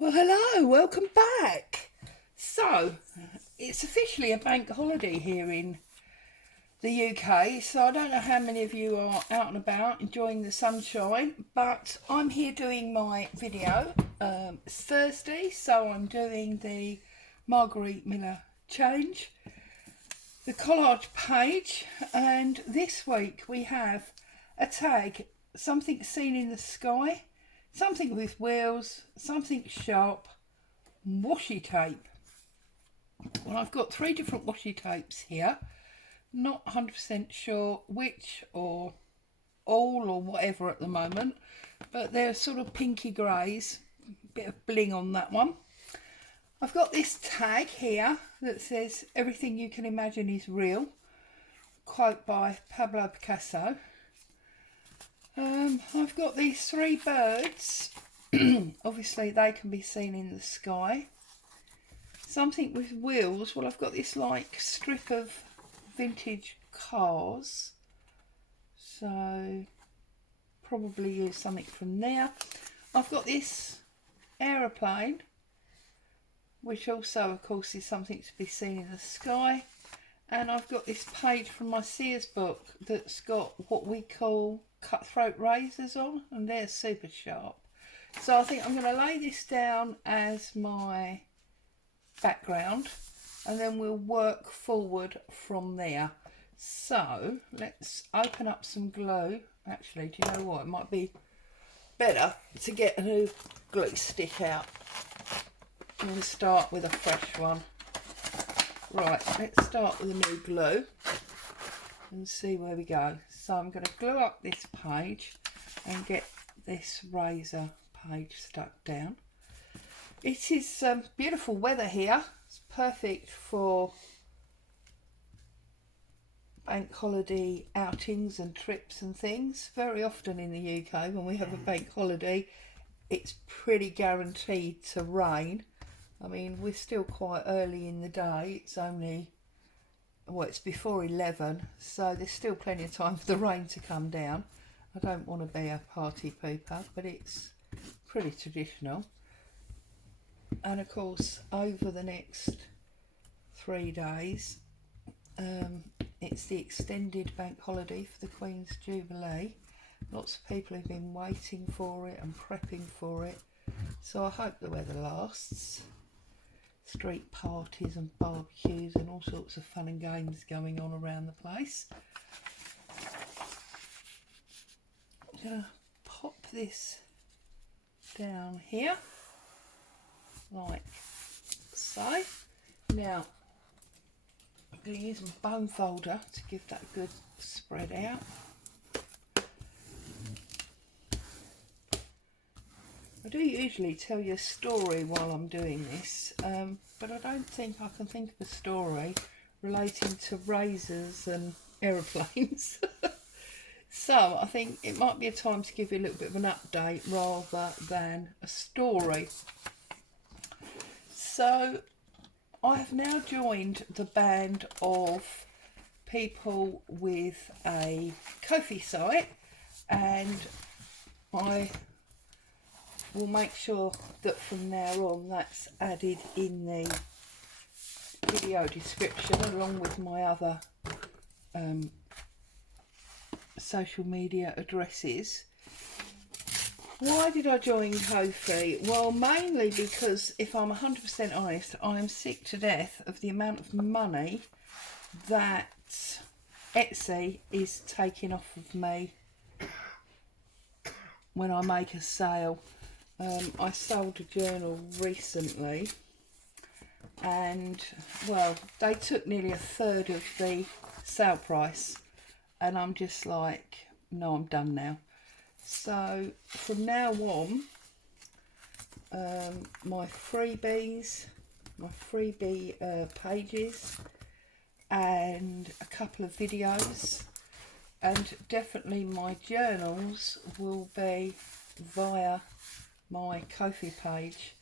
Well, hello, welcome back. So, it's officially a bank holiday here in the UK, so I don't know how many of you are out and about enjoying the sunshine, but I'm here doing my video. It's Thursday, so I'm doing the Marguerite Miller challenge, the collage page, and this week we have a tag, something seen in the sky, something with wheels, something sharp, washi tape. Well, I've got 3 different washi tapes here. Not 100% sure which or all or whatever at the moment, but they're sort of pinky greys, bit of bling on that one. I've got this tag here that says everything you can imagine is real, quote by Pablo Picasso. I've got these 3 birds. Obviously they can be seen in the sky. Something with wheels. Well, I've got this like strip of vintage cars, so probably use something from there. I've got this aeroplane, which also of course is something to be seen in the sky. And I've got this page from my Sears book that's got what we call cutthroat razors on, and they're super sharp. So I think I'm going to lay this down as my background, and then we'll work forward from there. So let's open up some glue. Actually, do you know what? It might be better to get a new glue stick out. I'm going to start with a fresh one. Right, let's start with a new glue and see where we go. So I'm going to glue up this page and get this razor page stuck down. It is beautiful weather here. It's perfect for bank holiday outings and trips and things. Very often in the UK when we have a bank holiday, it's pretty guaranteed to rain. I mean, we're still quite early in the day. It's only, well, it's before 11, so there's still plenty of time for the rain to come down. I don't want to be a party pooper, but it's pretty traditional. And of course, over the next 3 days, it's the extended bank holiday for the Queen's Jubilee. Lots of people have been waiting for it and prepping for it, so I hope the weather lasts. Street parties and barbecues and all sorts of fun and games going on around the place. I'm going to pop this down here like so. Now I'm going to use my bone folder to give that a good spread out. I do usually tell you a story while I'm doing this, but I don't think I can think of a story relating to razors and aeroplanes. So I think it might be a time to give you a little bit of an update rather than a story. So I have now joined the band of people with a Ko-fi site, and I will make sure that from now on that's added in the video description along with my other social media addresses. Why did I join Ko-fi? Well, mainly because, if I'm 100% honest, I am sick to death of the amount of money that Etsy is taking off of me when I make a sale. I sold a journal recently, and well, they took nearly 1/3 of the sale price, and I'm just like, no, I'm done now. So from now on, my freebie pages and a couple of videos, and definitely my journals will be via my Ko-fi page.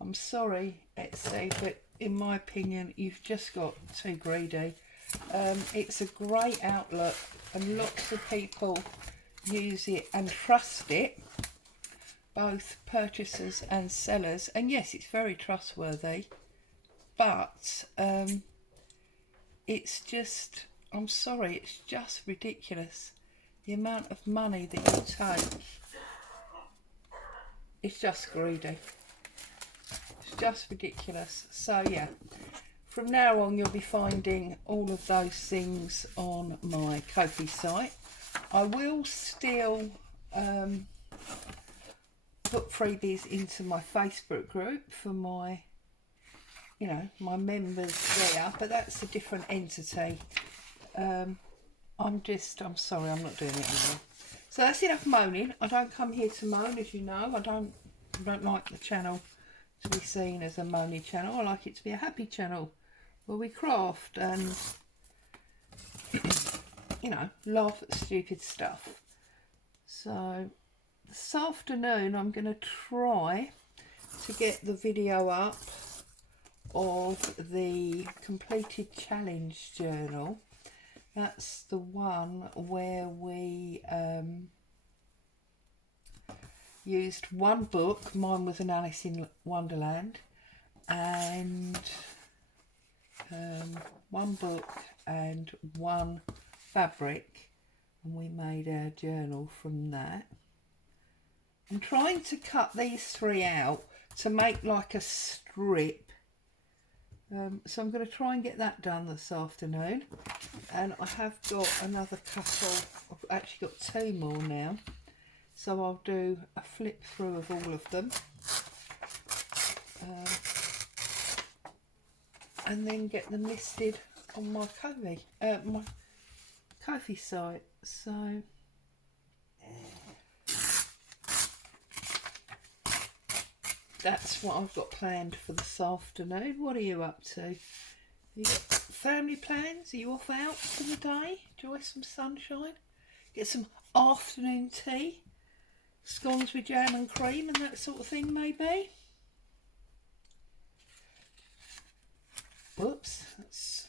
I'm sorry, Etsy, but in my opinion, you've just got too greedy. It's a great outlet, and lots of people use it and trust it, both purchasers and sellers, and yes, it's very trustworthy, but it's just, I'm sorry, it's just ridiculous. The amount of money that you take, it's just greedy. It's just ridiculous. So yeah, from now on you'll be finding all of those things on my Ko-fi site. I will still put freebies into my Facebook group for my, you know, my members there, but that's a different entity. I'm sorry, I'm not doing it anymore. So that's enough moaning. I don't come here to moan, as you know. I don't like the channel to be seen as a moany channel. I like it to be a happy channel where we craft and, you know, laugh at stupid stuff. So this afternoon I'm going to try to get the video up of the completed challenge journal. That's the one where we used one book. Mine was an Alice in Wonderland, and one book and one fabric, and we made our journal from that. I'm trying to cut these three out to make like a strip. So I'm going to try and get that done this afternoon, and I have got another couple, I've actually got two more now, so I'll do a flip through of all of them, and then get them listed on my Ko-fi site. So that's what I've got planned for this afternoon. What are you up to? You got family plans? Are you off out for the day? Enjoy some sunshine? Get some afternoon tea? Scones with jam and cream and that sort of thing, maybe? Whoops.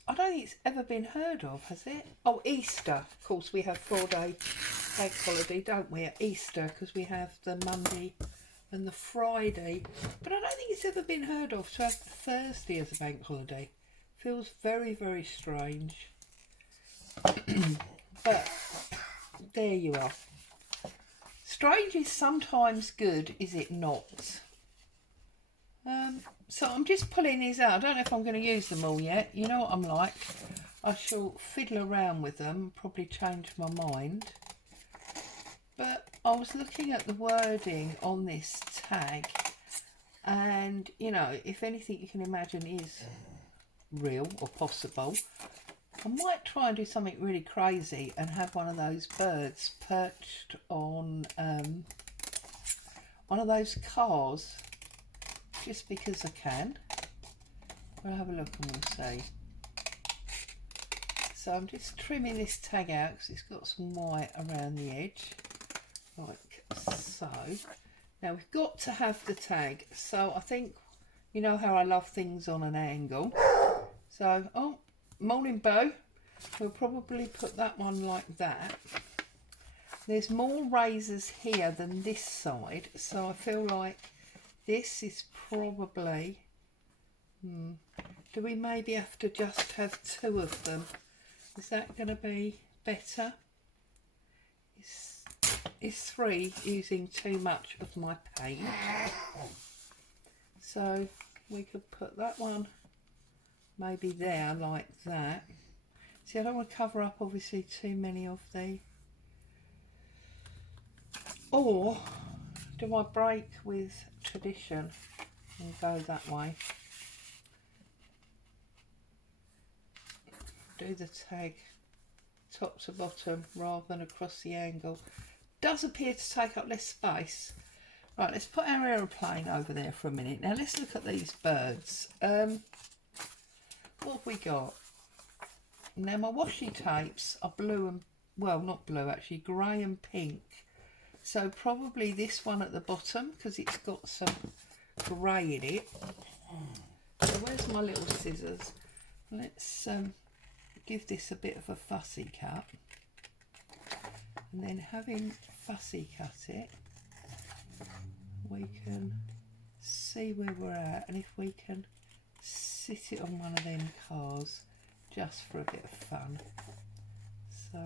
I don't think it's ever been heard of, has it? Oh, Easter. Of course, we have 4-day bank holiday, don't we, at Easter, because we have the Monday and the Friday, but I don't think it's ever been heard of to have Thursday as a bank holiday. Feels very, very strange. But there you are. Strange is sometimes good, is it not? So I'm just pulling these out. I don't know if I'm going to use them all yet. You know what I'm like. I shall fiddle around with them, probably change my mind. But I was looking at the wording on this tag, and you know, if anything you can imagine is real or possible, I might try and do something really crazy and have one of those birds perched on one of those cars, just because I can. We'll have a look and we'll see. So I'm just trimming this tag out because it's got some white around the edge. Like so. Now we've got to have the tag, so I think, you know how I love things on an angle, so oh, morning bow, we'll probably put that one like that. There's more razors here than this side, so I feel like this is probably do we maybe have to just have two of them? Is that going to be better? Is three using too much of my paint? So we could put that one maybe there like that. See, I don't want to cover up obviously too many of the, or do I break with tradition and go that way? Do the tag top to bottom rather than across the angle. Does appear to take up less space. Right, let's put our aeroplane over there for a minute. Now let's look at these birds. What have we got? Now my washi tapes are blue and, well, not blue actually, grey and pink. So probably this one at the bottom because it's got some grey in it. So where's my little scissors? Let's give this a bit of a fussy cut. And then having fussy cut it, we can see where we're at, and if we can sit it on one of them cars just for a bit of fun. So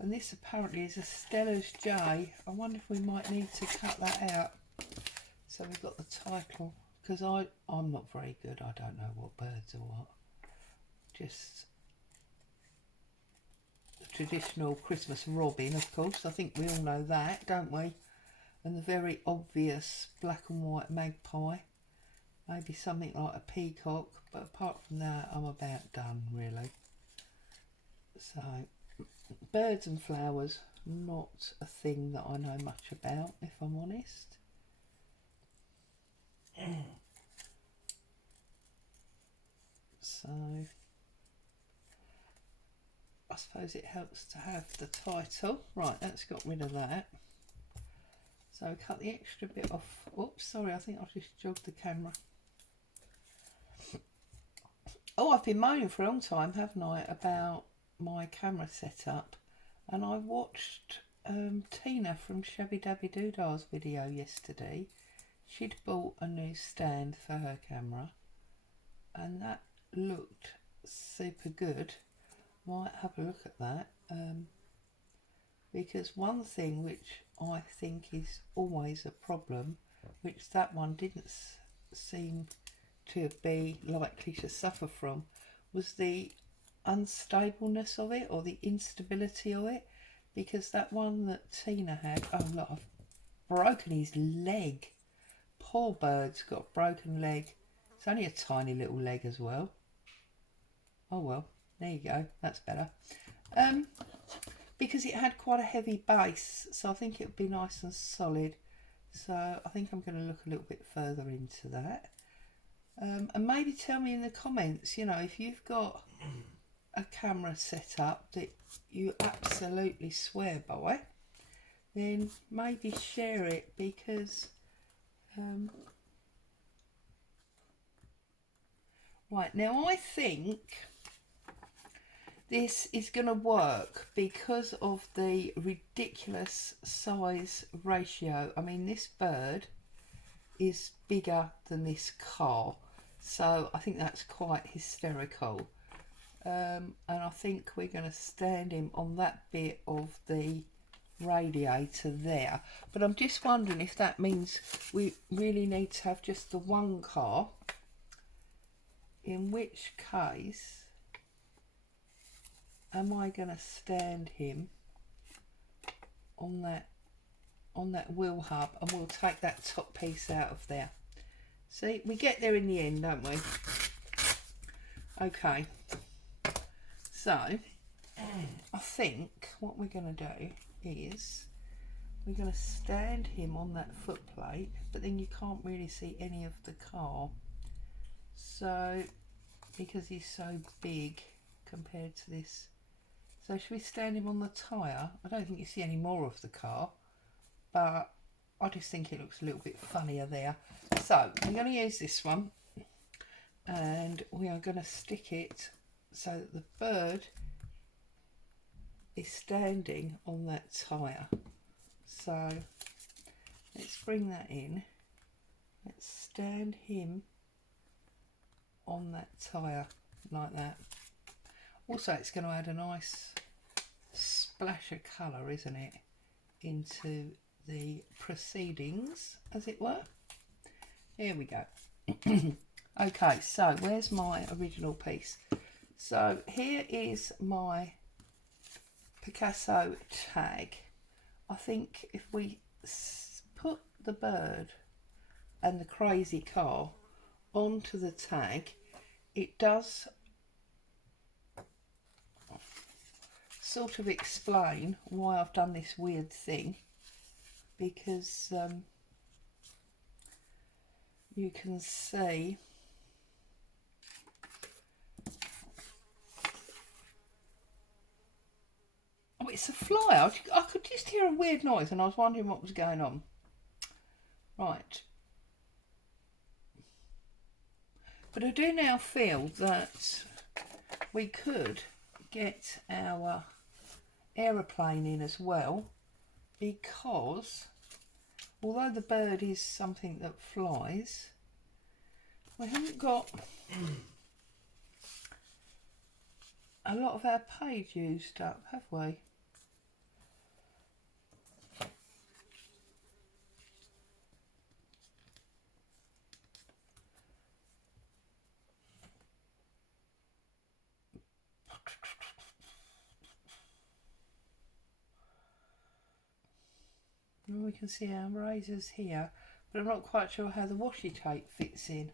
and this apparently is a Stella's J. I wonder if we might need to cut that out. So we've got the title, because I'm not very good. I don't know what birds are what. Just the traditional Christmas robin, of course. I think we all know that, don't we? And the very obvious black and white magpie. Maybe something like a peacock. But apart from that, I'm about done, really. So birds and flowers, not a thing that I know much about, if I'm honest. So I suppose it helps to have the title. Right, that's got rid of that. So cut the extra bit off. Oops, sorry, I think I've just jogged the camera. Oh, I've been moaning for a long time, haven't I, about my camera setup. And I watched Tina from Shabby Dabby Doodah's video yesterday. She'd bought a new stand for her camera, and that looked super good. Might have a look at that, because one thing which I think is always a problem, which that one didn't seem to be likely to suffer from, was the unstableness of it, or the instability of it, because that one that Tina had, oh look, I've broken his leg. Poor bird's got a broken leg. It's only a tiny little leg as well. Oh well, there you go, that's better. Because it had quite a heavy base, so I think it would be nice and solid. So I think I'm going to look a little bit further into that. And maybe tell me in the comments, you know, if you've got a camera set up that you absolutely swear by, then maybe share it, because right, now I think this is going to work because of the ridiculous size ratio. I mean, this bird is bigger than this car, so I think that's quite hysterical. And I think we're going to stand him on that bit of the radiator there. But I'm just wondering if that means we really need to have just the one car, in which case am I going to stand him on that wheel hub, and we'll take that top piece out of there. See, we get there in the end, don't we? Okay, so I think what we're going to do is we're going to stand him on that foot plate, but then you can't really see any of the car, so because he's so big compared to this. So should we stand him on the tyre? I don't think you see any more of the car, but I just think it looks a little bit funnier there. So I'm going to use this one, and we are going to stick it so that the bird is standing on that tyre. So let's bring that in. Let's stand him on that tyre like that. Also, it's going to add a nice splash of colour, isn't it, into the proceedings, as it were. Here we go. Okay, so where's my original piece? So here is my Picasso tag. I think if we put the bird and the crazy car onto the tag, it does sort of explain why I've done this weird thing, because you can see oh, it's a fly. I could just hear a weird noise and I was wondering what was going on. Right, but I do now feel that we could get our aeroplane in as well, because although the bird is something that flies, we haven't got a lot of our page used up, have we? And we can see our razors here, but I'm not quite sure how the washi tape fits in.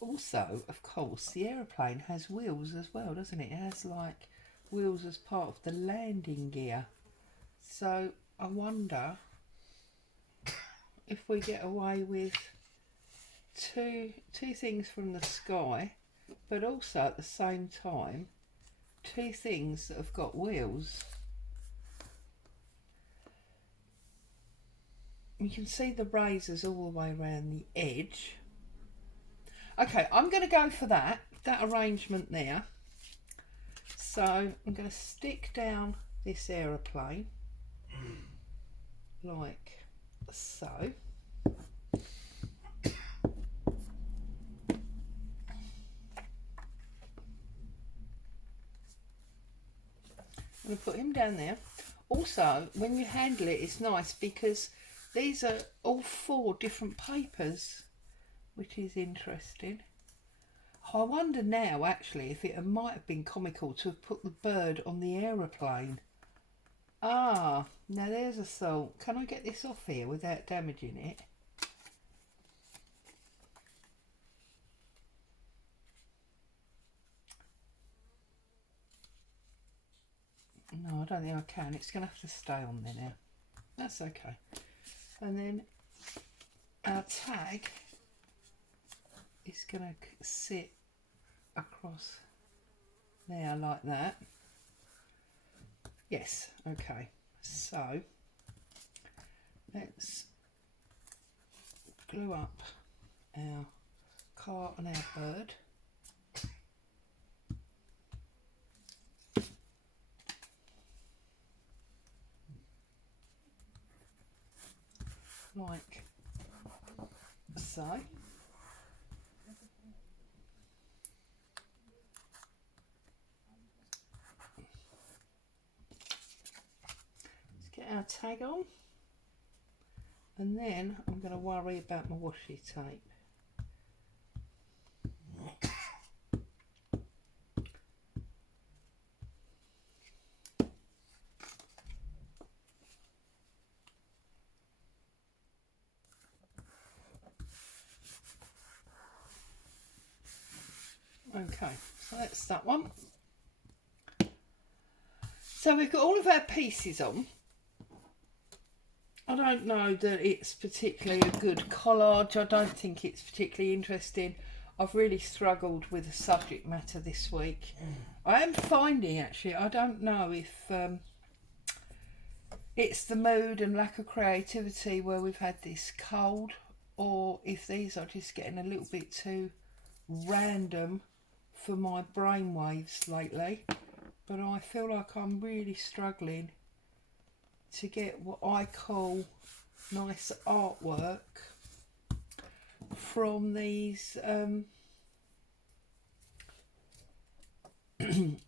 Also, of course, the aeroplane has wheels as well, doesn't it? It has like wheels as part of the landing gear. So I wonder if we get away with two things from the sky, but also at the same time two things that have got wheels. You can see the razors all the way around the edge. Okay, I'm going to go for that arrangement there. So I'm going to stick down this aeroplane like so. I'm going to put him down there. Also, when you handle it, it's nice because these are all 4 different papers, which is interesting. I wonder now, actually, if it might have been comical to have put the bird on the aeroplane. Ah, now there's a thought. Can I get this off here without damaging it? No, I don't think I can. It's going to have to stay on there now. That's okay. And then our tag is going to sit across there like that. Yes, okay. So let's glue up our car and our bird. Like so. Let's get our tag on, and then I'm going to worry about my washi tape. Okay, so that's that one. So we've got all of our pieces on. I don't know that it's particularly a good collage. I don't think it's particularly interesting. I've really struggled with the subject matter this week. I am finding, actually, I don't know if it's the mood and lack of creativity where we've had this cold, or if these are just getting a little bit too random for my brainwaves lately. But I feel like I'm really struggling to get what I call nice artwork from these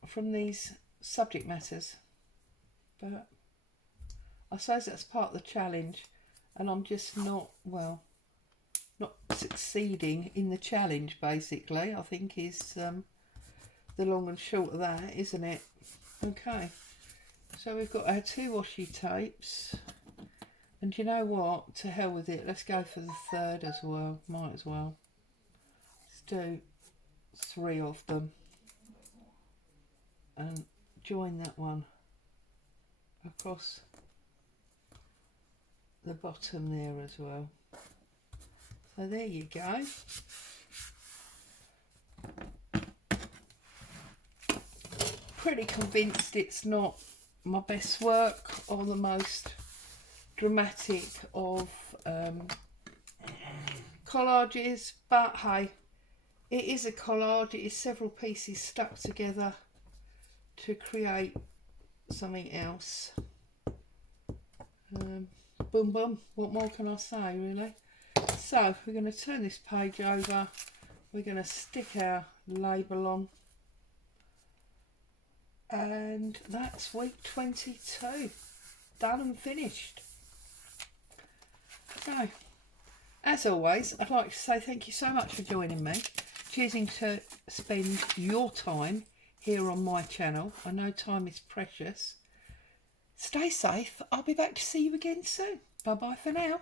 from these subject matters. But I suppose that's part of the challenge, and I'm just not succeeding in the challenge, basically, I think is the long and short of that, isn't it? Okay, so we've got our 2 washi tapes, and you know what, to hell with it, let's go for the 3rd as well. Might as well. Let's do 3 of them and join that one across the bottom there as well. So there you go. Pretty convinced it's not my best work or the most dramatic of collages, but hey, it is a collage. It is several pieces stuck together to create something else. Boom boom, what more can I say really? So we're going to turn this page over, we're going to stick our label on, and that's week 22 done and finished. So as always, I'd like to say thank you so much for joining me, choosing to spend your time here on my channel. I know time is precious. Stay safe. I'll be back to see you again soon. Bye bye for now.